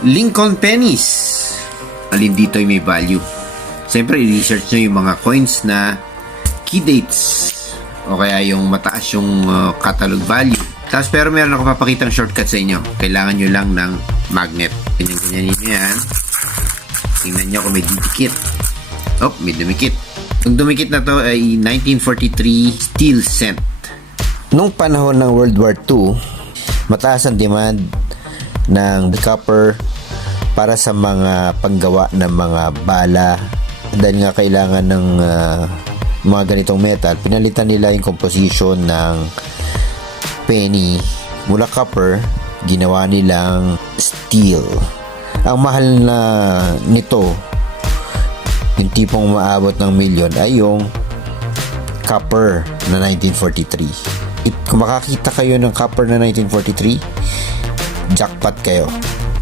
Lincoln Pennies. Alin dito ay may value? Siyempre, i-research nyo yung mga coins na key dates o kaya yung mataas yung uh, catalog value. Tapos pero meron ako papakitang shortcut sa inyo. Kailangan nyo lang ng magnet. Ganyan-ganyan nyo yan. Tingnan nyo kung may didikit. Oh, may dumikit. Yung dumikit na to ay 1943 steel cent. Nung panahon ng World War II, mataas ang demand ng copper para sa mga panggawa ng mga bala. Dahil nga kailangan ng ah, mga ganitong metal pinalitan nila yung composition ng penny mula copper ginawa nilang steel. Ang mahal na nito yung tipong maabot ng milyon ay yung copper na 1943 It, kung makakita kayo ng copper na 1943 jackpot kayo